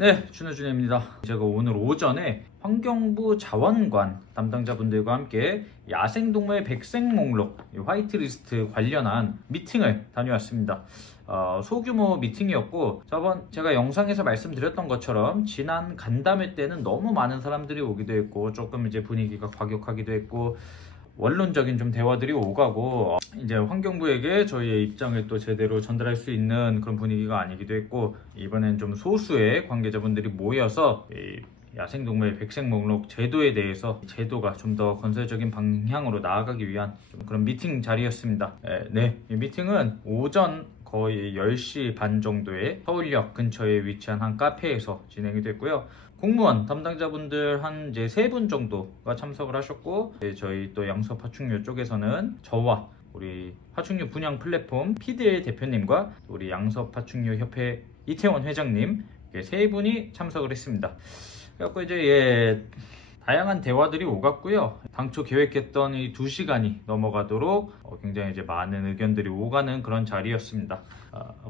네, 준호준입니다. 제가 오늘 오전에 환경부 자원관 담당자분들과 함께 야생동물 백색 목록 화이트리스트 관련한 미팅을 다녀왔습니다. 소규모 미팅이었고, 저번 제가 영상에서 말씀드렸던 것처럼 지난 간담회 때는 너무 많은 사람들이 오기도 했고, 조금 이제 분위기가 과격하기도 했고, 원론적인 좀 대화들이 오가고, 이제 환경부에게 저희의 입장을 또 제대로 전달할 수 있는 그런 분위기가 아니기도 했고, 이번엔 좀 소수의 관계자분들이 모여서 이 야생동물 백색 목록 제도에 대해서 제도가 좀 더 건설적인 방향으로 나아가기 위한 좀 그런 미팅 자리였습니다. 이 미팅은 오전 거의 10시 반 정도에 서울역 근처에 위치한 한 카페에서 진행이 됐고요. 공무원 담당자분들 한 이제 3분 정도가 참석을 하셨고, 저희 또 양서 파충류 쪽에서는 저와 우리 파충류 분양 플랫폼 피드의 대표님과 우리 양서 파충류 협회 이태원 회장님 이렇게 3분이 참석을 했습니다. 그래갖고 이제 다양한 대화들이 오갔고요. 당초 계획했던 이 2시간이 넘어가도록 굉장히 이제 많은 의견들이 오가는 그런 자리였습니다.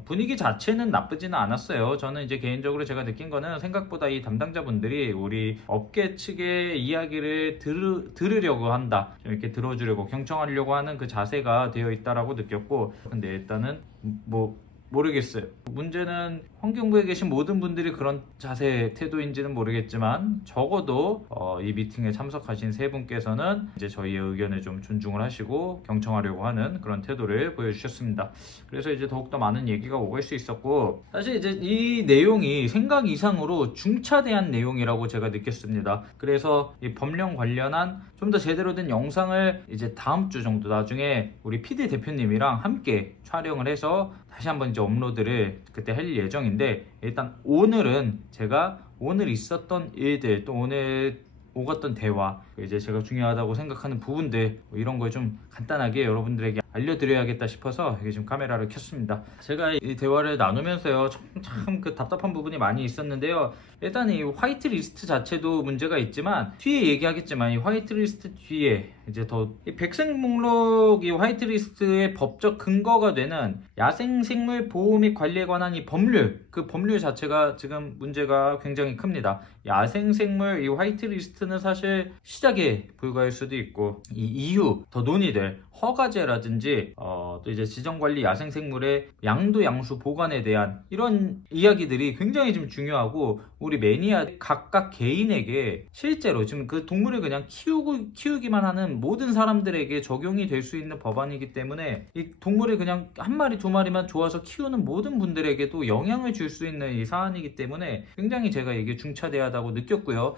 분위기 자체는 나쁘지는 않았어요. 저는 이제 개인적으로 제가 느낀 거는 생각보다 이 담당자분들이 우리 업계 측의 이야기를 들으려고 한다, 좀 이렇게 들어주려고 경청하려고 하는 그 자세가 되어 있다라고 느꼈고, 근데 일단은 모르겠어요. 문제는 환경부에 계신 모든 분들이 그런 자세 태도인지는 모르겠지만, 적어도 이 미팅에 참석하신 3분께서는 이제 저희의 의견을 좀 존중을 하시고 경청하려고 하는 그런 태도를 보여주셨습니다. 그래서 이제 더욱더 많은 얘기가 오갈 수 있었고, 사실 이제 이 내용이 생각 이상으로 중차대한 내용이라고 제가 느꼈습니다. 그래서 이 법령 관련한 좀 더 제대로 된 영상을 이제 다음 주 정도 나중에 우리 PD 대표님이랑 함께 촬영을 해서 다시 한번 이제 업로드를 그때 할 예정인데, 일단 오늘은 제가 오늘 있었던 일들, 또 오늘 오갔던 대화, 이제 제가 중요하다고 생각하는 부분들, 이런 걸 좀 간단하게 여러분들에게 알려드려야겠다 싶어서 이게 지금 카메라를 켰습니다. 제가 이 대화를 나누면서요, 참 그 답답한 부분이 많이 있었는데요. 일단 이 화이트리스트 자체도 문제가 있지만, 뒤에 얘기하겠지만 이 화이트리스트 뒤에 이제 더 이 백색 목록 이 화이트리스트의 법적 근거가 되는 야생생물 보호 및 관리에 관한 이 법률, 그 법률 자체가 지금 문제가 굉장히 큽니다. 야생생물 이 화이트리스트는 사실 시작에 불과할 수도 있고, 이 이후 더 논의될 허가제라든지 또 이제 지정관리 야생생물의 양도 양수 보관에 대한 이런 이야기들이 굉장히 좀 중요하고, 우리 매니아 각각 개인에게 실제로 지금 그 동물을 그냥 키우기만 하는 모든 사람들에게 적용이 될 수 있는 법안이기 때문에, 이 동물을 그냥 한 마리 두 마리만 좋아서 키우는 모든 분들에게도 영향을 줄 수 있는 이 사안이기 때문에 굉장히 제가 이게 중차대하다고 느꼈고요.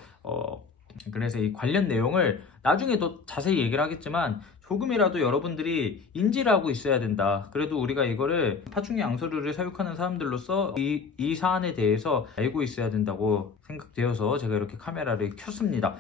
그래서 이 관련 내용을 나중에 더 자세히 얘기를 하겠지만, 조금이라도 여러분들이 인지를 하고 있어야 된다. 그래도 우리가 이거를 파충류 양서류를 사육하는 사람들로서 이 사안에 대해서 알고 있어야 된다고 생각되어서 제가 이렇게 카메라를 켰습니다.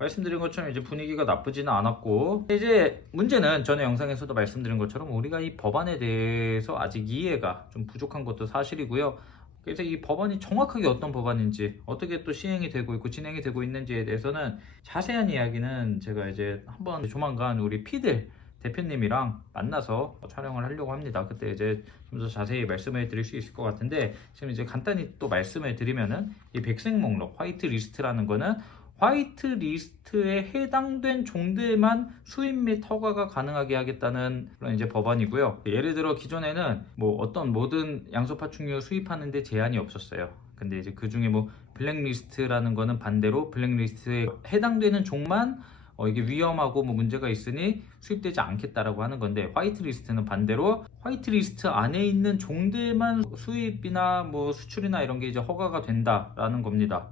말씀드린 것처럼 이제 분위기가 나쁘지는 않았고, 이제 문제는 전에 영상에서도 말씀드린 것처럼 우리가 이 법안에 대해서 아직 이해가 좀 부족한 것도 사실이고요. 그래서 이 법안이 정확하게 어떤 법안인지, 어떻게 또 시행이 되고 있고 진행이 되고 있는지에 대해서는 자세한 이야기는 제가 이제 한번 조만간 우리 피들 대표님이랑 만나서 촬영을 하려고 합니다. 그때 이제 좀 더 자세히 말씀을 드릴 수 있을 것 같은데, 지금 이제 간단히 또 말씀을 드리면은, 이 백색 목록 화이트 리스트라는 거는 화이트 리스트에 해당된 종들만 수입 및 허가가 가능하게 하겠다는 그런 이제 법안이고요. 예를 들어 기존에는 어떤 모든 양서파충류 수입하는데 제한이 없었어요. 근데 이제 그 중에 블랙리스트라는 거는 반대로 블랙리스트에 해당되는 종만 이게 위험하고 문제가 있으니 수입되지 않겠다라고 하는 건데, 화이트리스트는 반대로 화이트리스트 안에 있는 종들만 수입이나 수출이나 이런 게 이제 허가가 된다라는 겁니다.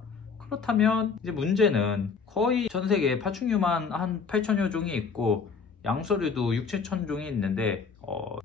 그렇다면 이제 문제는 거의 전 세계에 파충류만 한 8천여 종이 있고 양서류도 6, 7천 종이 있는데,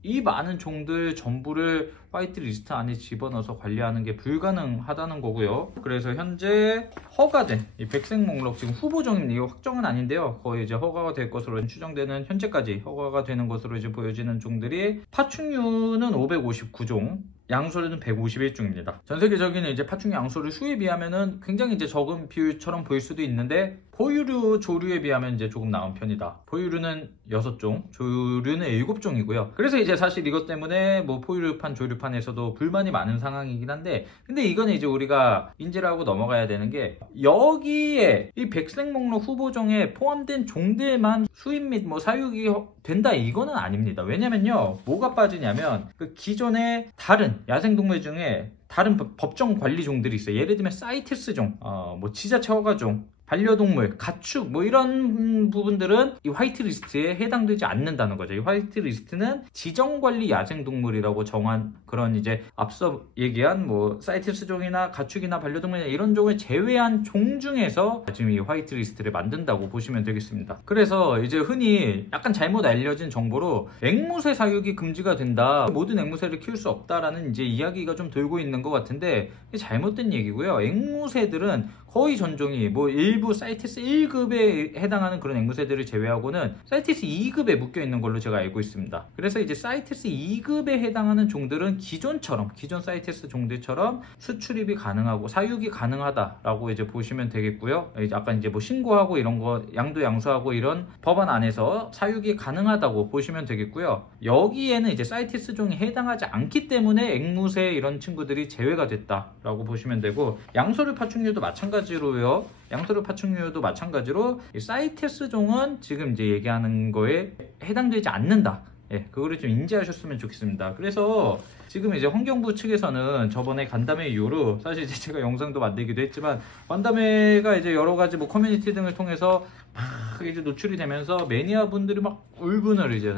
이 많은 종들 전부를 화이트리스트 안에 집어넣어서 관리하는 게 불가능하다는 거고요. 그래서 현재 허가된 이 백색 목록, 지금 후보종입니다. 이거 확정은 아닌데요, 거의 이제 허가가 될 것으로 추정되는, 현재까지 허가가 되는 것으로 이제 보여지는 종들이, 파충류는 559종, 양서류는 151종입니다. 전 세계적인 이제 파충류 양서류 수입 비하면은 굉장히 이제 적은 비율처럼 보일 수도 있는데, 포유류 조류에 비하면 이제 조금 나은 편이다. 포유류는 6종, 조류는 7종이고요. 그래서 이제 사실 이것 때문에 뭐 포유류판, 조류판에서도 불만이 많은 상황이긴 한데, 근데 이거는 이제 우리가 인지를 하고 넘어가야 되는 게, 여기에 이 백색 목록 후보종에 포함된 종들만 수입 및 뭐 사육이 된다, 이거는 아닙니다. 왜냐면요, 뭐가 빠지냐면 그 기존의 다른 야생동물 중에 다른 법정 관리종들이 있어요. 예를 들면 사이테스종, 뭐 지자체 허가종, 반려동물, 가축 뭐 이런 부분들은 이 화이트리스트에 해당되지 않는다는 거죠. 이 화이트리스트는 지정관리 야생동물이라고 정한 그런 이제 앞서 얘기한 뭐 사이테스종이나 가축이나 반려동물이나 이런 종을 제외한 종 중에서 지금 이 화이트리스트를 만든다고 보시면 되겠습니다. 그래서 이제 흔히 약간 잘못 알려진 정보로 앵무새 사육이 금지가 된다, 모든 앵무새를 키울 수 없다라는 이제 이야기가 좀 돌고 있는 것 같은데, 이게 잘못된 얘기고요. 앵무새들은 거의 전종이 뭐 일부 사이테스 1급에 해당하는 그런 앵무새들을 제외하고는 사이테스 2급에 묶여 있는 걸로 제가 알고 있습니다. 그래서 이제 사이테스 2급에 해당하는 종들은 기존 사이테스 종들처럼 수출입이 가능하고 사육이 가능하다라고 이제 보시면 되겠고요. 이제 약간 이제 뭐 신고하고 이런 거 양도 양수하고 이런 법안 안에서 사육이 가능하다고 보시면 되겠고요. 여기에는 이제 사이테스 종이 해당하지 않기 때문에 앵무새 이런 친구들이 제외가 됐다라고 보시면 되고, 양서류 파충류도 마찬가지로요. 양서류 파충류도 마찬가지로 사이테스 종은 지금 이제 얘기하는 거에 해당되지 않는다. 예, 그거를 좀 인지하셨으면 좋겠습니다. 그래서 지금 이제 환경부 측에서는 저번에 간담회 이후로 사실 이제 제가 영상도 만들기도 했지만, 간담회가 이제 여러 가지 뭐 커뮤니티 등을 통해서 막 이제 노출이 되면서 매니아 분들이 막 울분을 이제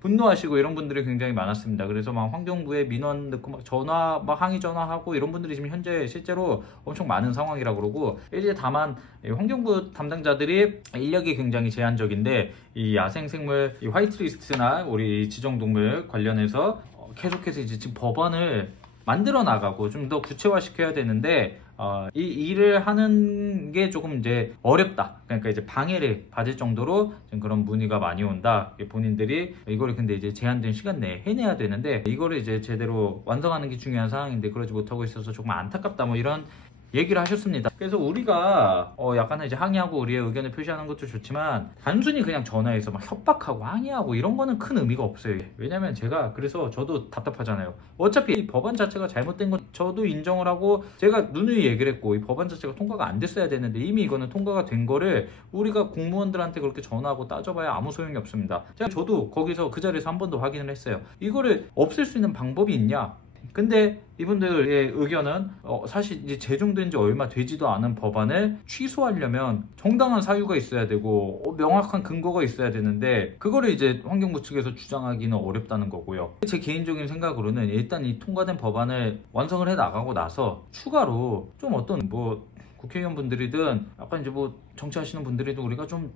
분노하시고 이런 분들이 굉장히 많았습니다. 그래서 막 환경부에 민원 넣고 막 전화, 막 항의 전화하고 이런 분들이 지금 현재 실제로 엄청 많은 상황이라 그러고, 이제 다만 환경부 담당자들이 인력이 굉장히 제한적인데, 이 야생생물, 이 화이트리스트나 우리 지정동물 관련해서 계속해서 이제 지금 법안을 만들어 나가고 좀 더 구체화시켜야 되는데, 이 일을 하는 게 조금 이제 어렵다. 그러니까 이제 방해를 받을 정도로 지금 그런 문의가 많이 온다. 본인들이 이거를 근데 이제 제한된 시간 내에 해내야 되는데, 이거를 이제 제대로 완성하는 게 중요한 상황인데 그러지 못하고 있어서 조금 안타깝다, 뭐 이런 얘기를 하셨습니다. 그래서 우리가 약간 이제 항의하고 우리의 의견을 표시하는 것도 좋지만, 단순히 그냥 전화해서 막 협박하고 항의하고 이런 거는 큰 의미가 없어요. 왜냐면 제가 그래서 저도 답답하잖아요. 어차피 이 법안 자체가 잘못된 건 저도 인정을 하고 제가 누누이 얘기를 했고, 이 법안 자체가 통과가 안 됐어야 되는데 이미 이거는 통과가 된 거를 우리가 공무원들한테 그렇게 전화하고 따져봐야 아무 소용이 없습니다. 저도 거기서 그 자리에서 한 번 더 확인을 했어요. 이거를 없앨 수 있는 방법이 있냐? 근데 이분들의 의견은 사실 이제 제정된 지 얼마 되지도 않은 법안을 취소하려면 정당한 사유가 있어야 되고 명확한 근거가 있어야 되는데, 그거를 이제 환경부 측에서 주장하기는 어렵다는 거고요. 제 개인적인 생각으로는 일단 이 통과된 법안을 완성을 해 나가고 나서 추가로 좀 어떤 뭐 국회의원분들이든 약간 이제 뭐 정치하시는 분들이든 우리가 좀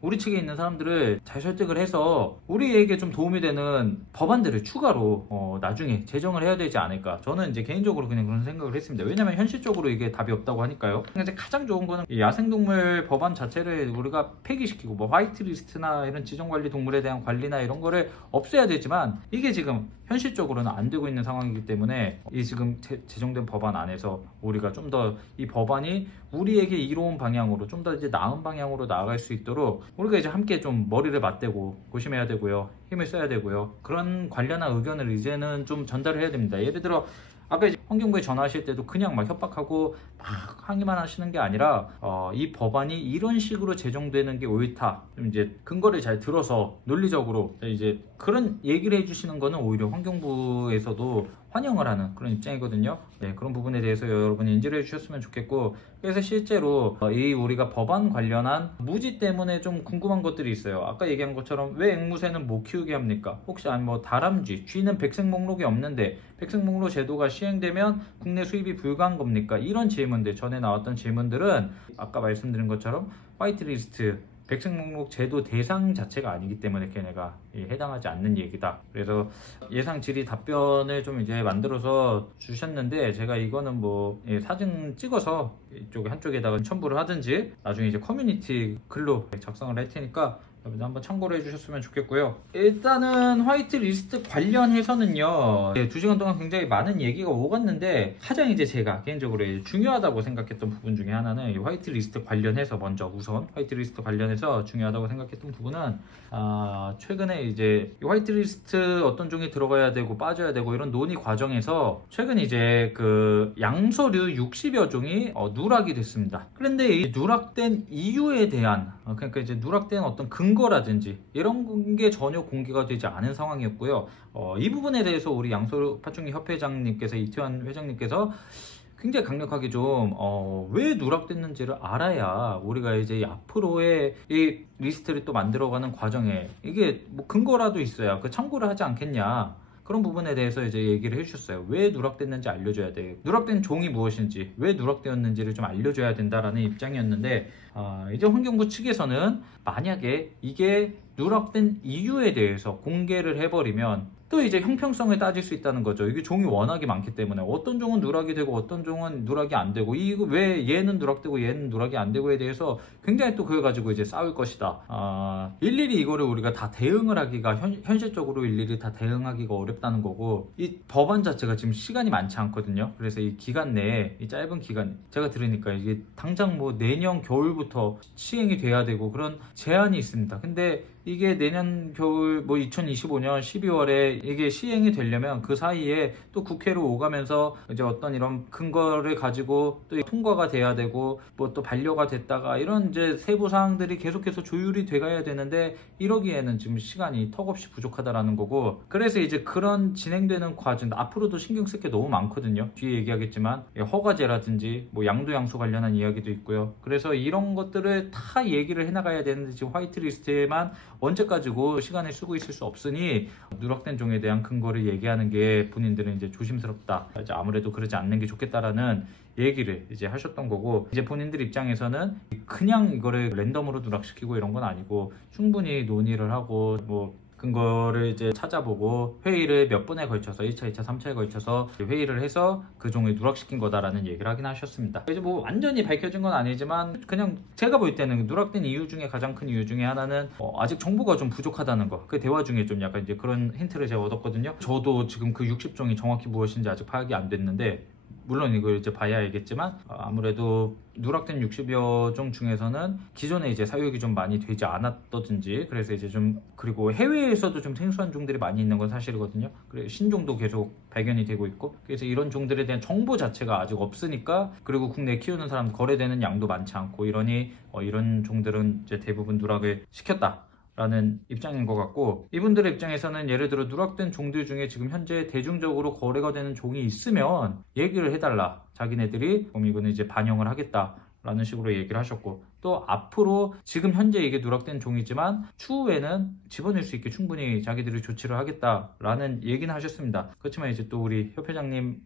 우리 측에 있는 사람들을 잘 설득을 해서 우리에게 좀 도움이 되는 법안들을 추가로 나중에 제정을 해야 되지 않을까. 저는 이제 개인적으로 그냥 그런 생각을 했습니다. 왜냐면 현실적으로 이게 답이 없다고 하니까요. 근데 가장 좋은 거는 이 야생동물 법안 자체를 우리가 폐기시키고 뭐 화이트리스트나 이런 지정관리 동물에 대한 관리나 이런 거를 없애야 되지만, 이게 지금 현실적으로는 안 되고 있는 상황이기 때문에 이 지금 제정된 법안 안에서 우리가 좀 더 이 법안이 우리에게 이로운 방향으로 좀 더 이제 나은 방향으로 나아갈 수 있도록 우리가 이제 함께 좀 머리를 맞대고 고심해야 되고요. 힘을 써야 되고요. 그런 관련한 의견을 이제는 좀 전달을 해야 됩니다. 예를 들어 아까 이제 환경부에 전화하실 때도 그냥 막 협박하고 막 항의만 하시는 게 아니라 이 법안이 이런 식으로 제정되는 게 옳다. 좀 이제 근거를 잘 들어서 논리적으로 이제 그런 얘기를 해주시는 거는 오히려 환경부에서도 환영을 하는 그런 입장이거든요. 네, 그런 부분에 대해서 여러분이 인지를 해주셨으면 좋겠고, 그래서 실제로 이 우리가 법안 관련한 무지 때문에 좀 궁금한 것들이 있어요. 아까 얘기한 것처럼 왜 앵무새는 못 키우게 합니까? 혹시 뭐 다람쥐, 쥐는 백색 목록이 없는데 백색 목록 제도가 시행되면 국내 수입이 불가한 겁니까? 이런 질문들, 전에 나왔던 질문들은 아까 말씀드린 것처럼 화이트리스트 백색 목록 제도 대상 자체가 아니기 때문에 걔네가 해당하지 않는 얘기다. 그래서 예상 질의 답변을 좀 이제 만들어서 주셨는데, 제가 이거는 뭐 사진 찍어서 이쪽에 한쪽에다가 첨부를 하든지 나중에 이제 커뮤니티 글로 작성을 할 테니까 여러분들 한번 참고로 해주셨으면 좋겠고요. 일단은 화이트 리스트 관련해서는요, 2시간 동안 굉장히 많은 얘기가 오갔는데 가장 이제 제가 개인적으로 중요하다고 생각했던 부분 중에 하나는 이 화이트 리스트 관련해서 먼저 우선 화이트 리스트 관련해서 중요하다고 생각했던 부분은 최근에 이제 이 화이트 리스트 어떤 종이 들어가야 되고 빠져야 되고 이런 논의 과정에서 최근 이제 그 양서류 60여 종이 누락이 됐습니다. 그런데 이 누락된 이유에 대한 그러니까 이제 누락된 어떤 근거라든지 이런 게 전혀 공개가 되지 않은 상황이었고요. 이 부분에 대해서 우리 양서류 파충류 협회장님께서 이태환 회장님께서 굉장히 강력하게 좀 왜 누락됐는지를 알아야 우리가 이제 앞으로의 이 리스트를 또 만들어가는 과정에 이게 뭐 근거라도 있어야 그 참고를 하지 않겠냐, 그런 부분에 대해서 이제 얘기를 해주셨어요. 왜 누락됐는지 알려줘야 돼. 누락된 종이 무엇인지, 왜 누락되었는지를 좀 알려줘야 된다라는 입장이었는데, 이제 환경부 측에서는 만약에 이게 누락된 이유에 대해서 공개를 해버리면 또 이제 형평성을 따질 수 있다는 거죠. 이게 종이 워낙에 많기 때문에 어떤 종은 누락이 되고 어떤 종은 누락이 안 되고, 이거 왜 얘는 누락되고 얘는 누락이 안 되고에 대해서 굉장히 또 그걸 가지고 이제 싸울 것이다. 일일이 이거를 우리가 다 대응을 하기가 현실적으로 일일이 다 대응하기가 어렵다는 거고, 이 법안 자체가 지금 시간이 많지 않거든요. 그래서 이 기간 내에, 이 짧은 기간, 제가 들으니까 이게 당장 뭐 내년 겨울부터 시행이 돼야 되고 그런 제한이 있습니다. 근데 이게 내년 겨울 뭐 2025년 12월에 이게 시행이 되려면 그 사이에 또 국회로 오가면서 이제 어떤 이런 근거를 가지고 또 통과가 돼야 되고 뭐 또 반려가 됐다가 이런 이제 세부 사항들이 계속해서 조율이 돼가야 되는데, 이러기에는 지금 시간이 턱없이 부족하다라는 거고, 그래서 이제 그런 진행되는 과정 앞으로도 신경 쓸 게 너무 많거든요. 뒤에 얘기하겠지만 허가제라든지 뭐 양도양수 관련한 이야기도 있고요. 그래서 이런 것들을 다 얘기를 해나가야 되는데 지금 화이트리스트에만 언제까지고 시간을 쓰고 있을 수 없으니 누락된 종에 대한 근거를 얘기하는 게 본인들은 이제 조심스럽다, 이제 아무래도 그러지 않는 게 좋겠다라는 얘기를 이제 하셨던 거고, 이제 본인들 입장에서는 그냥 이거를 랜덤으로 누락시키고 이런 건 아니고 충분히 논의를 하고 뭐 근거를 이제 찾아보고 회의를 몇 번에 걸쳐서 1차, 2차, 3차에 걸쳐서 회의를 해서 그 종을 누락시킨 거다라는 얘기를 하긴 하셨습니다. 이제 뭐 완전히 밝혀진 건 아니지만 그냥 제가 볼 때는 누락된 이유 중에 가장 큰 이유 중에 하나는 아직 정보가 좀 부족하다는 거. 그 대화 중에 좀 약간 이제 그런 힌트를 제가 얻었거든요. 저도 지금 그 60종이 정확히 무엇인지 아직 파악이 안 됐는데, 물론 이걸 이제 봐야 알겠지만 아무래도 누락된 60여 종 중에서는 기존에 이제 사육이 좀 많이 되지 않았다든지, 그래서 이제 좀, 그리고 해외에서도 좀 생소한 종들이 많이 있는 건 사실이거든요. 그래서 신종도 계속 발견이 되고 있고, 그래서 이런 종들에 대한 정보 자체가 아직 없으니까, 그리고 국내 키우는 사람 거래되는 양도 많지 않고 이러니 이런 종들은 이제 대부분 누락을 시켰다 라는 입장인 것 같고, 이분들의 입장에서는 예를 들어 누락된 종들 중에 지금 현재 대중적으로 거래가 되는 종이 있으면 얘기를 해달라, 자기네들이 그럼 이거는 이제 반영을 하겠다 라는 식으로 얘기를 하셨고, 또 앞으로 지금 현재 이게 누락된 종이지만 추후에는 집어낼 수 있게 충분히 자기들이 조치를 하겠다라는 얘기는 하셨습니다. 그렇지만 이제 또 우리 협회장님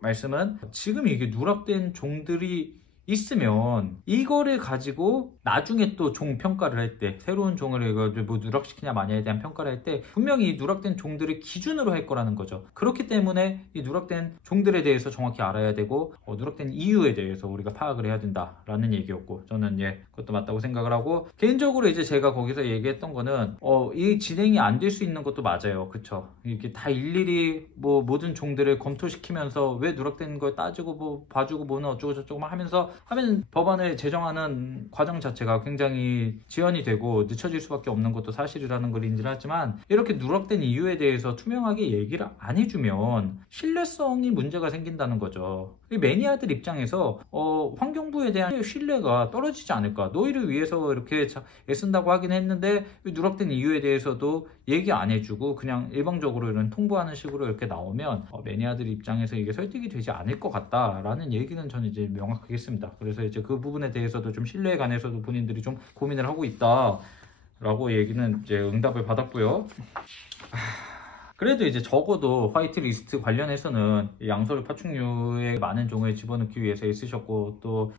말씀은 지금 이게 누락된 종들이 있으면 이거를 가지고 나중에 또 종 평가를 할 때, 새로운 종을 이거 뭐 누락시키냐 마냐에 대한 평가를 할 때 분명히 이 누락된 종들을 기준으로 할 거라는 거죠. 그렇기 때문에 이 누락된 종들에 대해서 정확히 알아야 되고 누락된 이유에 대해서 우리가 파악을 해야 된다라는 얘기였고, 저는 그것도 맞다고 생각을 하고, 개인적으로 이제 제가 거기서 얘기했던 거는 이 진행이 안 될 수 있는 것도 맞아요. 그쵸? 이게 다 일일이 뭐 모든 종들을 검토시키면서 왜 누락된 걸 따지고 뭐 봐주고 뭐는 어쩌고 저쩌고 하면서 하면 법안을 제정하는 과정 자체가 굉장히 지연이 되고 늦춰질 수밖에 없는 것도 사실이라는 걸 인지하지만, 이렇게 누락된 이유에 대해서 투명하게 얘기를 안 해주면 신뢰성이 문제가 생긴다는 거죠. 이 매니아들 입장에서 환경부에 대한 신뢰가 떨어지지 않을까, 너희를 위해서 이렇게 애쓴다고 하긴 했는데 누락된 이유에 대해서도 얘기 안 해주고 그냥 일방적으로 이런 통보하는 식으로 이렇게 나오면 매니아들 입장에서 이게 설득이 되지 않을 것 같다라는 얘기는 저는 이제 명확하게 했습니다. 그래서 이제 그 부분에 대해서도 좀 신뢰에 관해서도 본인들이 좀 고민을 하고 있다라고 얘기는 이제 응답을 받았고요. 그래도 이제 적어도 화이트리스트 관련해서는 양서류 파충류의 많은 종을 집어넣기 위해서 애쓰셨고, 또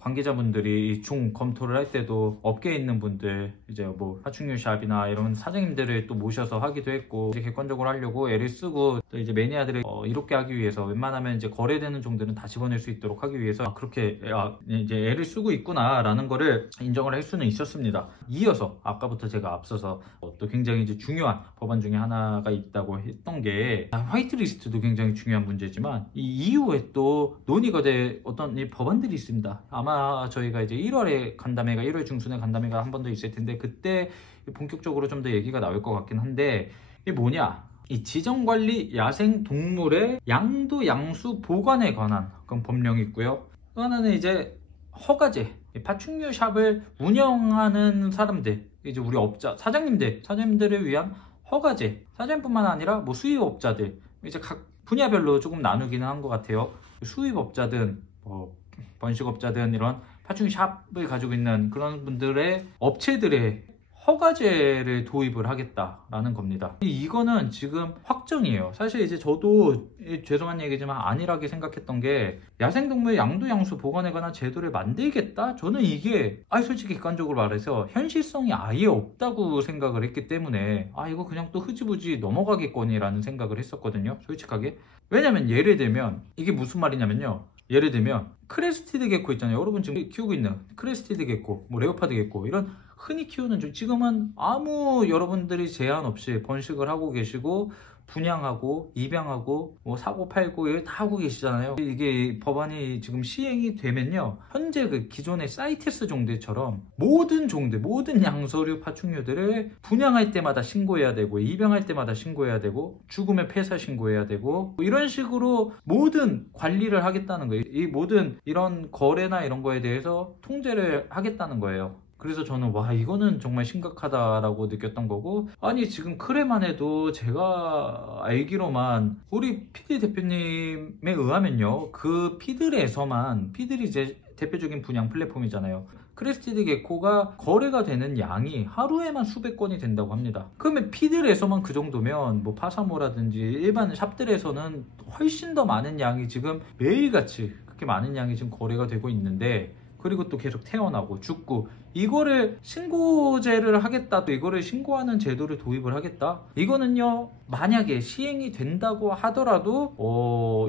관계자분들이 종 검토를 할 때도 업계에 있는 분들, 이제 뭐 파충류 샵이나 이런 사장님들을 또 모셔서 하기도 했고, 이제 객관적으로 하려고 애를 쓰고 이제 매니아들을 이롭게 하기 위해서 웬만하면 이제 거래되는 종들은 다 집어낼 수 있도록 하기 위해서 그렇게 이제 애를 쓰고 있구나라는 거를 인정을 할 수는 있었습니다. 이어서 아까부터 제가 앞서서 또 굉장히 이제 중요한 법안 중에 하나가 있다고 했던 게 화이트리스트도 굉장히 중요한 문제지만 이 이후에 또 논의가 될 어떤 이 법안들이 있습니다. 아마 저희가 이제 1월에 간담회가 1월 중순에 간담회가 한 번 더 있을 텐데 그때 본격적으로 좀 더 얘기가 나올 것 같긴 한데 이게 뭐냐? 이 지정관리 야생동물의 양도 양수 보관에 관한 그런 법령이 있고요. 또 하나는 이제 허가제, 파충류 샵을 운영하는 사람들, 이제 우리 업자, 사장님들을 위한 허가제, 사장님뿐만 아니라 뭐 수입업자들, 이제 각 분야별로 조금 나누기는 한 것 같아요. 수입업자든 번식업자든 이런 파충류 샵을 가지고 있는 그런 분들의 업체들의 허가제를 도입을 하겠다라는 겁니다. 이거는 지금 확정이에요. 사실 이제 저도 죄송한 얘기지만 안일하게 생각했던 게 야생동물 양도 양수 보관에 관한 제도를 만들겠다? 저는 이게 솔직히 객관적으로 말해서 현실성이 아예 없다고 생각을 했기 때문에 이거 그냥 또 흐지부지 넘어가겠거니라는 생각을 했었거든요. 솔직하게. 왜냐면 예를 들면 이게 무슨 말이냐면요. 예를 들면 크레스티드 게코 있잖아요. 여러분 지금 키우고 있는 크레스티드 게코, 뭐 레오파드 게코 이런 흔히 키우는 지금은 아무 여러분들이 제한 없이 번식을 하고 계시고 분양하고 입양하고 뭐 사고 팔고 이걸 다 하고 계시잖아요. 이게 법안이 지금 시행이 되면요, 현재 그 기존의 사이테스 종들처럼 모든 종들, 모든 양서류 파충류들을 분양할 때마다 신고해야 되고 입양할 때마다 신고해야 되고 죽으면 폐사 신고해야 되고 뭐 이런 식으로 모든 관리를 하겠다는 거예요. 이 모든 이런 거래나 이런 거에 대해서 통제를 하겠다는 거예요. 그래서 저는 이거는 정말 심각하다라고 느꼈던 거고, 아니 지금 크레만 해도 제가 알기로만 우리 PD 대표님에 의하면요, 그 피들이 이제 대표적인 분양 플랫폼이잖아요. 크레스티드 게코가 거래가 되는 양이 하루에만 수백 건이 된다고 합니다. 그러면 피들에서만 그 정도면 뭐 파사모라든지 일반 샵들에서는 훨씬 더 많은 양이 지금 매일같이 그렇게 많은 양이 지금 거래가 되고 있는데, 그리고 또 계속 태어나고 죽고, 이거를 신고제를 하겠다, 또 이거를 신고하는 제도를 도입을 하겠다, 이거는요 만약에 시행이 된다고 하더라도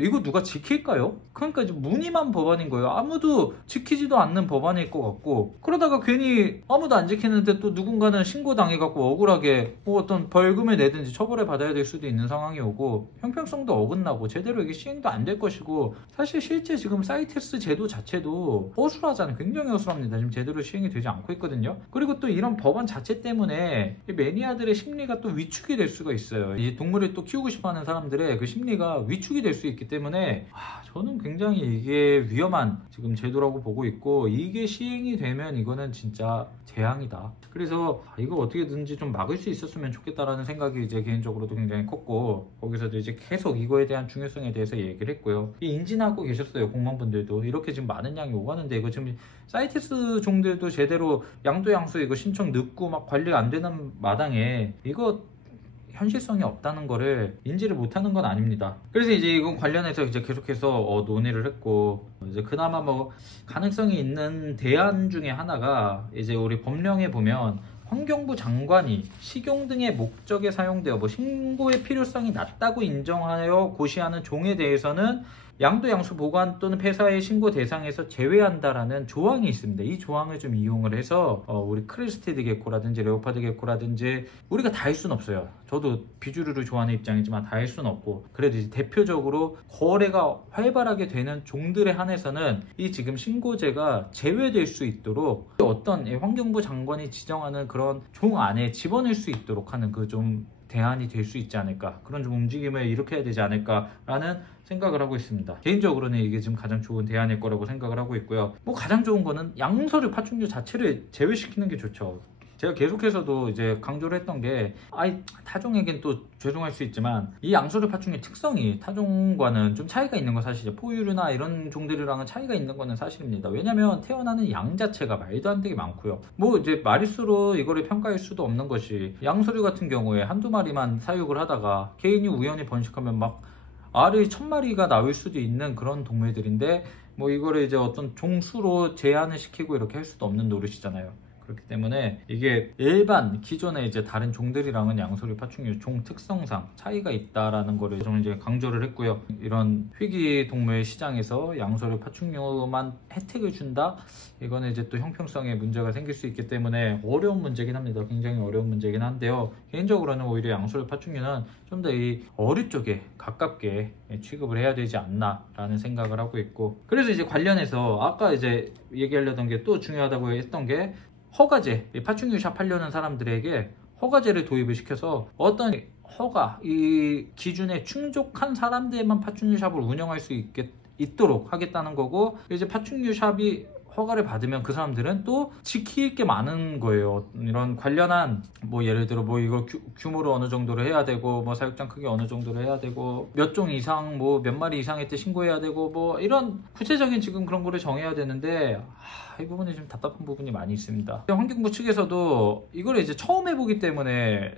이거 누가 지킬까요? 그러니까 이제 무늬만 법안인 거예요. 아무도 지키지도 않는 법안일 것 같고, 그러다가 괜히 아무도 안 지키는데 또 누군가는 신고당해갖고 억울하게 뭐 어떤 벌금을 내든지 처벌을 받아야 될 수도 있는 상황이 오고, 형평성도 어긋나고 제대로 이게 시행도 안 될 것이고, 사실 실제 지금 사이테스 제도 자체도 허술하잖아요. 굉장히 허술합니다. 지금 제대로 시행이 되지 않고 있거든요. 그리고 또 이런 법안 자체 때문에 매니아들의 심리가 또 위축이 될 수가 있어요. 이 동물을 또 키우고 싶어하는 사람들의 그 심리가 위축이 될 수 있기 때문에 저는 굉장히 이게 위험한 지금 제도라고 보고 있고, 이게 시행이 되면 이거는 진짜 재앙이다. 그래서 이거 어떻게든지 좀 막을 수 있었으면 좋겠다라는 생각이 이제 개인적으로도 굉장히 컸고, 거기서도 이제 계속 이거에 대한 중요성에 대해서 얘기를 했고요. 인지하고 계셨어요. 공무원분들도 이렇게 지금 많은 양이 오가는데 이거 지금 사이테스 종들도 제대로 양도 양수 이거 신청 늦고 막 관리 안 되는 마당에 이거 현실성이 없다는 거를 인지를 못하는 건 아닙니다. 그래서 이제 이건 관련해서 이제 계속해서 논의를 했고, 이제 그나마 뭐 가능성이 있는 대안 중에 하나가 이제 우리 법령에 보면 환경부 장관이 식용 등의 목적에 사용되어 신고의 필요성이 낮다고 인정하여 고시하는 종에 대해서는 양도 양수 보관 또는 폐사의 신고 대상에서 제외한다라는 조항이 있습니다. 이 조항을 좀 이용을 해서 우리 크레스티드 게코라든지 레오파드 게코라든지 우리가 다 할 수는 없어요. 저도 비주류를 좋아하는 입장이지만 다 할 수는 없고, 그래도 이제 대표적으로 거래가 활발하게 되는 종들에 한해서는 이 지금 신고제가 제외될 수 있도록 어떤 환경부 장관이 지정하는 그런 종 안에 집어넣을 수 있도록 하는 그 좀 대안이 될 수 있지 않을까, 그런 좀 움직임을 일으켜야 되지 않을까라는 생각을 하고 있습니다. 개인적으로는 이게 지금 가장 좋은 대안일 거라고 생각을 하고 있고요. 뭐 가장 좋은 거는 양서류 파충류 자체를 제외시키는 게 좋죠. 제가 계속해서도 이제 강조를 했던 게, 타종에겐 또 죄송할 수 있지만 이 양서류 파충류의 특성이 타종과는 좀 차이가 있는 건 사실이죠. 포유류나 이런 종들이랑은 차이가 있는 거는 사실입니다. 왜냐면 태어나는 양 자체가 말도 안 되게 많고요. 뭐 이제 마리수로 이거를 평가할 수도 없는 것이, 양서류 같은 경우에 한두 마리만 사육을 하다가 개인이 우연히 번식하면 막 알이 1000마리가 나올 수도 있는 그런 동물들인데, 뭐 이거를 이제 어떤 종수로 제한을 시키고 이렇게 할 수도 없는 노릇이잖아요. 그렇기 때문에 이게 일반 기존의 이제 다른 종들이랑은 양서류 파충류 종 특성상 차이가 있다라는 거를 저는 이제 강조를 했고요. 이런 희귀 동물 시장에서 양서류 파충류만 혜택을 준다? 이거는 이제 또 형평성에 문제가 생길 수 있기 때문에 어려운 문제긴 합니다. 굉장히 어려운 문제긴 한데요. 개인적으로는 오히려 양서류 파충류는 좀 더 이 어류 쪽에 가깝게 취급을 해야 되지 않나 라는 생각을 하고 있고, 그래서 이제 관련해서 아까 이제 얘기하려던 게 또 중요하다고 했던 게 허가제, 파충류 샵 하려는 사람들에게 허가제를 도입을 시켜서 어떤 허가, 이 기준에 충족한 사람들만 파충류 샵을 운영할 수 있도록 하겠다는 거고, 이제 파충류 샵이 허가를 받으면 그 사람들은 또 지킬 게 많은 거예요. 이런 관련한 뭐 예를 들어 뭐 이거 규모를 어느 정도로 해야 되고, 뭐 사육장 크기 어느 정도로 해야 되고, 몇 종 이상 뭐 몇 마리 이상일 때 신고해야 되고, 뭐 이런 구체적인 지금 그런 거를 정해야 되는데 이 부분이 좀 답답한 부분이 많이 있습니다. 환경부 측에서도 이걸 이제 처음 해보기 때문에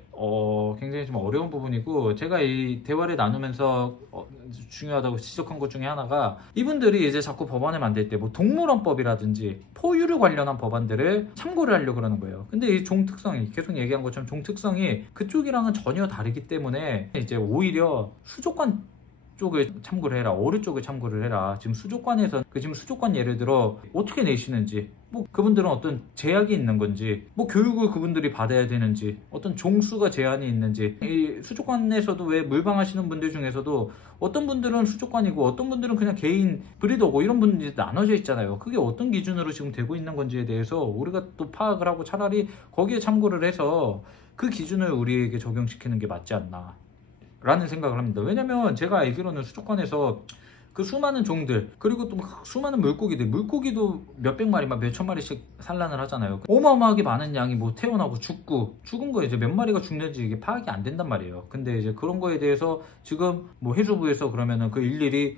굉장히 좀 어려운 부분이고, 제가 이 대화를 나누면서 중요하다고 지적한 것 중에 하나가, 이분들이 이제 자꾸 법안을 만들 때 뭐 동물원법이라든지 포유류 관련한 법안들을 참고를 하려고 그러는 거예요. 근데 이 종 특성이, 계속 얘기한 것처럼 종 특성이 그쪽이랑은 전혀 다르기 때문에 이제 오히려 수족관 쪽을 참고를 해라, 어류 쪽을 참고를 해라. 지금 수족관에서 지금 수족관 예를 들어 어떻게 내시는지, 뭐 그분들은 어떤 제약이 있는 건지, 뭐 교육을 그분들이 받아야 되는지, 어떤 종수가 제한이 있는지, 이 수족관에서도 왜 물방하시는 분들 중에서도 어떤 분들은 수족관이고 어떤 분들은 그냥 개인 브리더고 이런 분들이 나눠져 있잖아요. 그게 어떤 기준으로 지금 되고 있는 건지에 대해서 우리가 또 파악을 하고 차라리 거기에 참고를 해서 그 기준을 우리에게 적용시키는 게 맞지 않나 라는 생각을 합니다. 왜냐면 제가 알기로는 수족관에서 그 수많은 종들, 그리고 또 수많은 물고기도 몇백 마리, 몇천 마리씩 산란을 하잖아요. 어마어마하게 많은 양이 뭐 태어나고 죽은 거 이제 몇 마리가 죽는지 이게 파악이 안 된단 말이에요. 근데 이제 그런 거에 대해서 지금 뭐 해수부에서 그러면은 그 일일이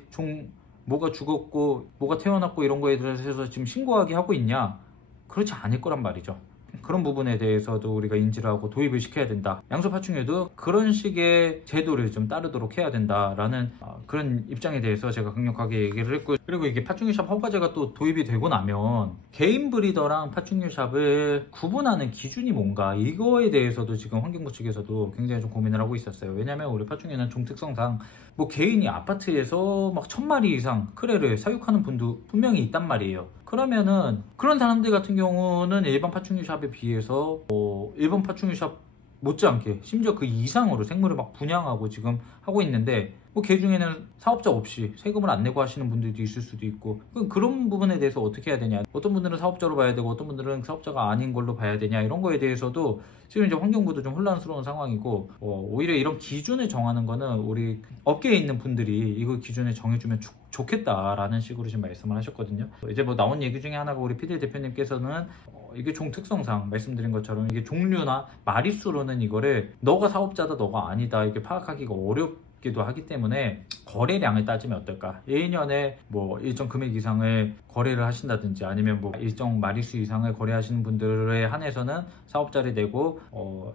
뭐가 죽었고 뭐가 태어났고 이런 거에 대해서 지금 신고하게 하고 있냐? 그렇지 않을 거란 말이죠. 그런 부분에 대해서도 우리가 인지를 하고 도입을 시켜야 된다. 양서파충류도 그런 식의 제도를 좀 따르도록 해야 된다라는 그런 입장에 대해서 제가 강력하게 얘기를 했고, 그리고 이게 파충류샵 허가제가 또 도입이 되고 나면 개인 브리더랑 파충류샵을 구분하는 기준이 뭔가, 이거에 대해서도 지금 환경부 측에서도 굉장히 좀 고민을 하고 있었어요. 왜냐면 우리 파충류는 종 특성상 뭐 개인이 아파트에서 막 1000마리 이상 크레를 사육하는 분도 분명히 있단 말이에요. 그러면은 그런 사람들 같은 경우는 일반 파충류샵에 비해서 일반 파충류샵 못지않게 심지어 그 이상으로 생물을 막 분양하고 지금 하고 있는데, 뭐 그 중에는 사업자 없이 세금을 안 내고 하시는 분들도 있을 수도 있고, 그런 부분에 대해서 어떻게 해야 되냐, 어떤 분들은 사업자로 봐야 되고 어떤 분들은 사업자가 아닌 걸로 봐야 되냐, 이런 거에 대해서도 지금 이제 환경부도 좀 혼란스러운 상황이고, 오히려 이런 기준을 정하는 거는 우리 업계에 있는 분들이 이거 기준을 정해주면 좋겠다라는 식으로 지금 말씀을 하셨거든요. 이제 뭐 나온 얘기 중에 하나가, 우리 PD 대표님께서는 이게 종 특성상 말씀드린 것처럼 이게 종류나 마리수로는 이거를 너가 사업자다 너가 아니다 이게 파악하기가 어렵기도 하기 때문에 거래량을 따지면 어떨까, 1년에 뭐 일정 금액 이상을 거래를 하신다든지, 아니면 뭐 일정 마리수 이상을 거래하시는 분들에 한해서는 사업자를 내고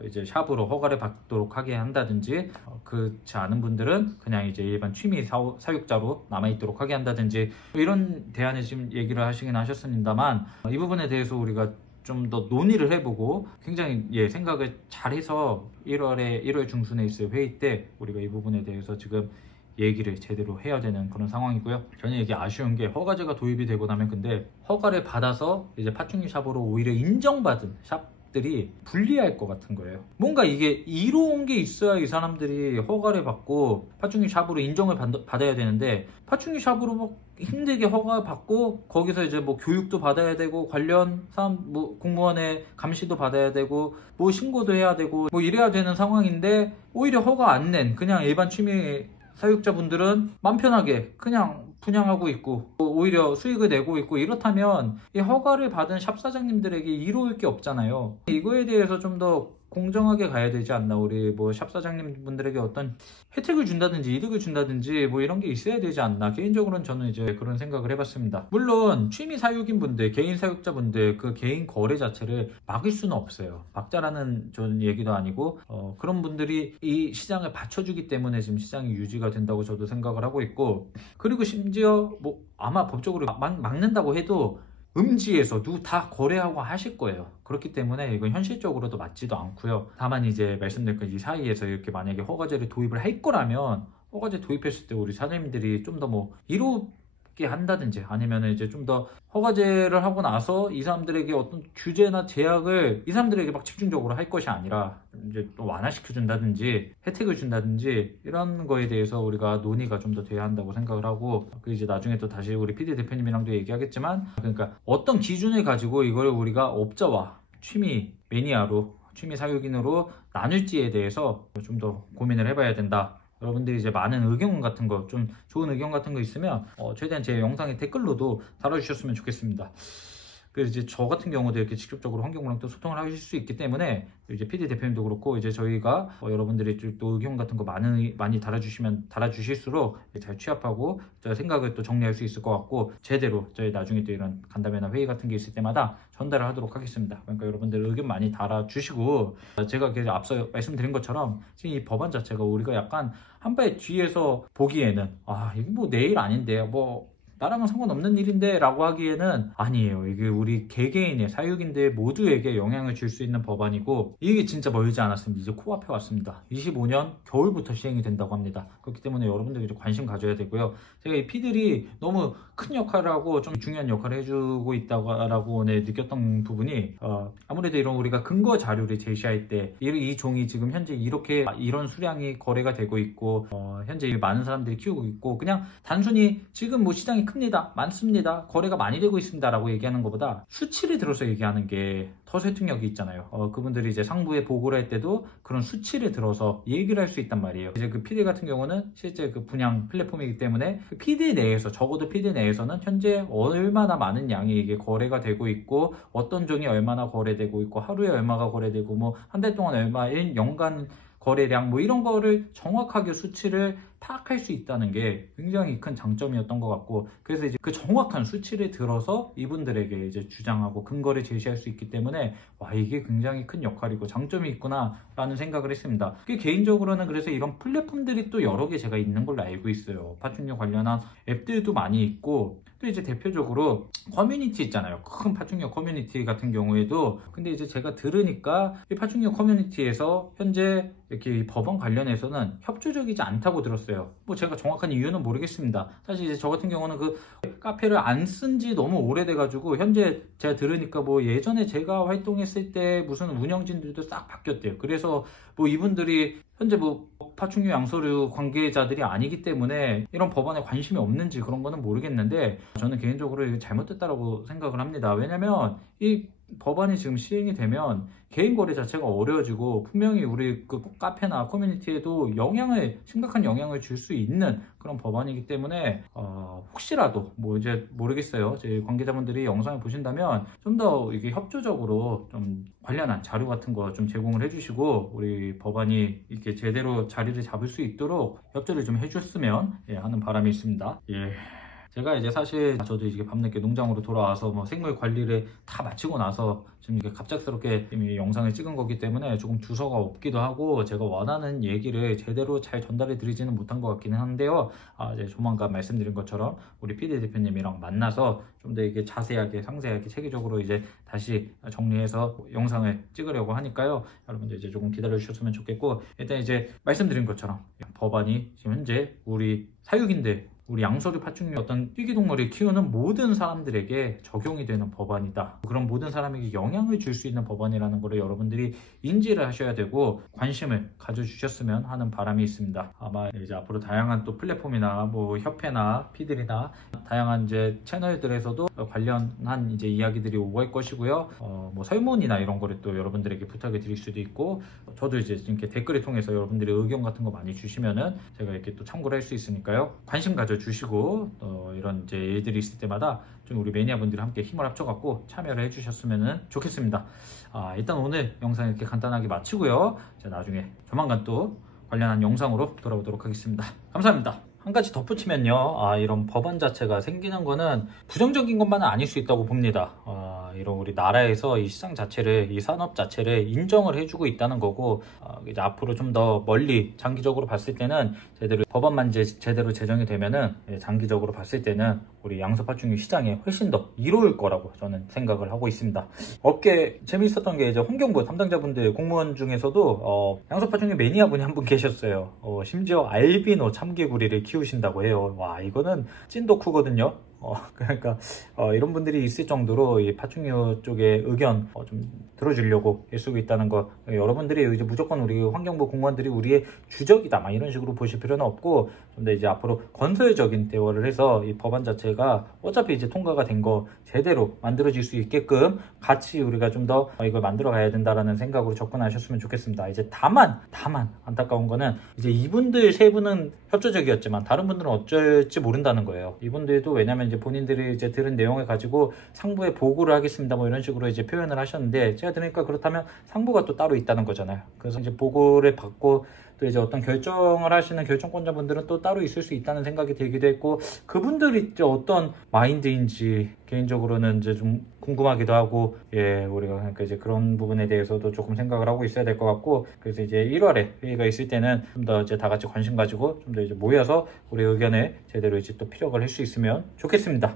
이제 샵으로 허가를 받도록 하게 한다든지, 그렇지 않은 분들은 그냥 이제 일반 취미 사육자로 남아있도록 하게 한다든지, 이런 대안을 지금 얘기를 하시긴 하셨습니다만, 이 부분에 대해서 우리가 좀 더 논의를 해보고 굉장히 생각을 잘해서 1월 중순에 있을 회의 때 우리가 이 부분에 대해서 지금 얘기를 제대로 해야 되는 그런 상황이고요. 저는 이게 아쉬운 게, 허가제가 도입이 되고 나면 근데 허가를 받아서 이제 파충류 샵으로 오히려 인정받은 샵들이 불리할 것 같은 거예요. 뭔가 이게 이로운 게 있어야 이 사람들이 허가를 받고 파충류 샵으로 인정을 받아야 되는데, 파충류 샵으로 막 힘들게 허가 받고 거기서 이제 뭐 교육도 받아야 되고, 관련 사람 뭐 공무원의 감시도 받아야 되고, 뭐 신고도 해야 되고, 뭐 이래야 되는 상황인데, 오히려 허가 안 낸 그냥 일반 취미 사육자분들은 맘 편하게 그냥 분양하고 있고 오히려 수익을 내고 있고, 이렇다면 이 허가를 받은 샵 사장님들에게 이로울 게 없잖아요. 이거에 대해서 좀 더 공정하게 가야 되지 않나. 우리 뭐 샵 사장님 분들에게 어떤 혜택을 준다든지 이득을 준다든지 뭐 이런 게 있어야 되지 않나. 개인적으로는 저는 이제 그런 생각을 해봤습니다. 물론 취미 사육인 분들, 개인 사육자분들 그 개인 거래 자체를 막을 수는 없어요. 막자라는 전 얘기도 아니고, 그런 분들이 이 시장을 받쳐주기 때문에 지금 시장이 유지가 된다고 저도 생각을 하고 있고, 그리고 심지어 뭐 아마 법적으로 막는다고 해도 음지에서도 다 거래하고 하실 거예요. 그렇기 때문에 이건 현실적으로도 맞지도 않고요. 다만 이제 말씀드린 이 사이에서 이렇게 만약에 허가제를 도입을 할 거라면 허가제 도입했을 때 우리 사장님들이 좀 더 뭐 이롭게 한다든지 아니면 이제 좀 더 허가제를 하고 나서 이 사람들에게 어떤 규제나 제약을 이 사람들에게 막 집중적으로 할 것이 아니라 이제 또 완화시켜 준다든지 혜택을 준다든지 이런 거에 대해서 우리가 논의가 좀 더 돼야 한다고 생각을 하고, 그 이제 나중에 또 다시 우리 PD 대표님이랑도 얘기하겠지만, 그러니까 어떤 기준을 가지고 이걸 우리가 업자와 취미 매니아로 취미 사육인으로 나눌지에 대해서 좀 더 고민을 해봐야 된다. 여러분들이 이제 많은 의견 같은 거, 좀 좋은 의견 같은 거 있으면 최대한 제 영상의 댓글로도 달아주셨으면 좋겠습니다. 그래서 이제 저 같은 경우도 이렇게 직접적으로 환경부랑 또 소통을 하실 수 있기 때문에 이제 PD 대표님도 그렇고 이제 저희가 여러분들이 또 의견 같은 거 많이 달아주실수록 잘 취합하고 생각을 또 정리할 수 있을 것 같고, 제대로 저희 나중에 또 이런 간담회나 회의 같은 게 있을 때마다 전달을 하도록 하겠습니다. 그러니까 여러분들 의견 많이 달아주시고, 제가 앞서 말씀드린 것처럼 지금 이 법안 자체가 우리가 약간 한 발 뒤에서 보기에는 이게 뭐 내 일 아닌데 뭐 나랑은 상관없는 일인데 라고 하기에는 아니에요. 이게 우리 개개인의 사육인들 모두에게 영향을 줄 수 있는 법안이고, 이게 진짜 멀지 않았습니다. 이제 코앞에 왔습니다. 25년 겨울부터 시행이 된다고 합니다. 그렇기 때문에 여러분들이 관심 가져야 되고요. 제가 이 피들이 너무 큰 역할을 하고 좀 중요한 역할을 해주고 있다고 느꼈던 부분이, 아무래도 이런 우리가 근거 자료를 제시할 때 이 종이 지금 현재 이런 수량이 거래가 되고 있고 현재 많은 사람들이 키우고 있고, 그냥 단순히 지금 뭐 시장이 큽니다, 많습니다, 거래가 많이 되고 있습니다 라고 얘기하는 것보다 수치를 들어서 얘기하는 게 더 설득력이 있잖아요. 그분들이 이제 상부에 보고를 할 때도 그런 수치를 들어서 얘기를 할 수 있단 말이에요. 이제 그 PD 같은 경우는 실제 그 분양 플랫폼이기 때문에 그 PD 내에서, 적어도 PD 내에서는 현재 얼마나 많은 양이 이게 거래가 되고 있고, 어떤 종이 얼마나 거래되고 있고, 하루에 얼마가 거래되고, 뭐 한 달 동안 얼마, 연간 거래량 뭐 이런 거를 정확하게 수치를 파악할 수 있다는 게 굉장히 큰 장점이었던 것 같고, 그래서 이제 그 정확한 수치를 들어서 이분들에게 이제 주장하고 근거를 제시할 수 있기 때문에 이게 굉장히 큰 역할이고 장점이 있구나 라는 생각을 했습니다. 개인적으로는 그래서 이런 플랫폼들이 또 여러 개 제가 있는 걸로 알고 있어요. 파충류 관련한 앱들도 많이 있고, 또 이제 대표적으로 커뮤니티 있잖아요. 큰 파충류 커뮤니티 같은 경우에도, 근데 이제 제가 들으니까 이 파충류 커뮤니티에서 현재 이렇게 법안 관련해서는 협조적이지 않다고 들었어요. 뭐 제가 정확한 이유는 모르겠습니다. 사실 이제 저 같은 경우는 그 카페를 안 쓴 지 너무 오래돼가지고, 현재 제가 들으니까 뭐 예전에 제가 활동했을 때 무슨 운영진들도 싹 바뀌었대요. 그래서 뭐 이분들이 현재 뭐 파충류 양서류 관계자들이 아니기 때문에 이런 법안에 관심이 없는지 그런 거는 모르겠는데, 저는 개인적으로 이게 잘못됐다고 생각을 합니다. 왜냐면 이 법안이 지금 시행이 되면 개인 거래 자체가 어려워지고, 분명히 우리 그 카페나 커뮤니티에도 심각한 영향을 줄 수 있는 그런 법안이기 때문에 혹시라도 뭐 이제 모르겠어요. 제 관계자분들이 영상을 보신다면 좀 더 이게 협조적으로 좀 관련한 자료 같은 거 좀 제공을 해주시고, 우리 법안이 이렇게 제대로 자리를 잡을 수 있도록 협조를 좀 해줬으면 하는 바람이 있습니다. 제가 이제 사실 저도 이제 밤늦게 농장으로 돌아와서 뭐 생물 관리를 다 마치고 나서 지금 이게 갑작스럽게 이 영상을 찍은 거기 때문에 조금 두서가 없기도 하고, 제가 원하는 얘기를 제대로 잘 전달해 드리지는 못한 것 같기는 한데요. 이제 조만간 말씀드린 것처럼 우리 PD 대표님이랑 만나서 좀 더 이게 자세하게, 상세하게, 체계적으로 이제 다시 정리해서 영상을 찍으려고 하니까요. 여러분들 이제 조금 기다려 주셨으면 좋겠고, 일단 이제 말씀드린 것처럼 법안이 지금 현재 우리 사육인들, 우리 양서류 파충류 어떤 뛰기동물을 키우는 모든 사람들에게 적용이 되는 법안이다. 그런 모든 사람에게 영향을 줄 수 있는 법안이라는 것을 여러분들이 인지를 하셔야 되고 관심을 가져주셨으면 하는 바람이 있습니다. 아마 이제 앞으로 다양한 또 플랫폼이나 뭐 협회나 피들이나 다양한 이제 채널들에서도 관련한 이제 이야기들이 오고 할 것이고요. 뭐 설문이나 이런 거를 또 여러분들에게 부탁을 드릴 수도 있고, 저도 이제 이렇게 댓글을 통해서 여러분들의 의견 같은 거 많이 주시면은 제가 이렇게 또 참고를 할 수 있으니까요. 관심 가져 주시고 이런 이제 일들이 있을 때마다 좀 우리 매니아분들이 함께 힘을 합쳐갖고 참여를 해주셨으면 좋겠습니다. 일단 오늘 영상 이렇게 간단하게 마치고요. 나중에 조만간 또 관련한 영상으로 돌아오도록 하겠습니다. 감사합니다. 한 가지 덧붙이면요, 이런 법안 자체가 생기는 거는 부정적인 것만은 아닐 수 있다고 봅니다. 이런 우리 나라에서 이 시장 자체를, 이 산업 자체를 인정을 해주고 있다는 거고, 이제 앞으로 좀 더 멀리 장기적으로 봤을 때는 제대로 법안만 제대로 제정이 되면은 장기적으로 봤을 때는 우리 양서파충류 시장이 훨씬 더 이로울 거라고 저는 생각을 하고 있습니다. 업계 재미있었던 게 이제 환경부 담당자분들 공무원 중에서도 양서파충류 매니아 분이 한 분 계셨어요. 심지어 알비노 참개구리를 키우신다고 해요. 와, 이거는 찐 덕후거든요. 그러니까 이런 분들이 있을 정도로 이 파충류 쪽의 의견 좀 들어주려고 애쓰고 있다는 거, 여러분들이 이제 무조건 우리 환경부 공무원들이 우리의 주적이다 막 이런 식으로 보실 필요는 없고, 좀 더 이제 앞으로 건설적인 대화를 해서 이 법안 자체가 어차피 이제 통과가 된 거 제대로 만들어질 수 있게끔 같이 우리가 좀 더 이걸 만들어 가야 된다라는 생각으로 접근하셨으면 좋겠습니다. 이제 다만 안타까운 거는 이제 이분들 세 분은 협조적이었지만 다른 분들은 어쩔지 모른다는 거예요. 이분들도 왜냐면 이제 본인들이 이제 들은 내용을 가지고 상부에 보고를 하겠습니다 뭐 이런 식으로 이제 표현을 하셨는데, 제가 들으니까 그렇다면 상부가 또 따로 있다는 거잖아요. 그래서 이제 보고를 받고 또 이제 어떤 결정을 하시는 결정권자분들은 또 따로 있을 수 있다는 생각이 들기도 했고, 그분들이 이제 어떤 마인드인지 개인적으로는 이제 좀 궁금하기도 하고, 우리가 그러니까 이제 그런 부분에 대해서도 조금 생각을 하고 있어야 될 것 같고, 그래서 이제 1월에 회의가 있을 때는 좀 더 이제 다 같이 관심 가지고 좀 더 이제 모여서 우리 의견을 제대로 이제 또 피력을 할 수 있으면 좋겠습니다.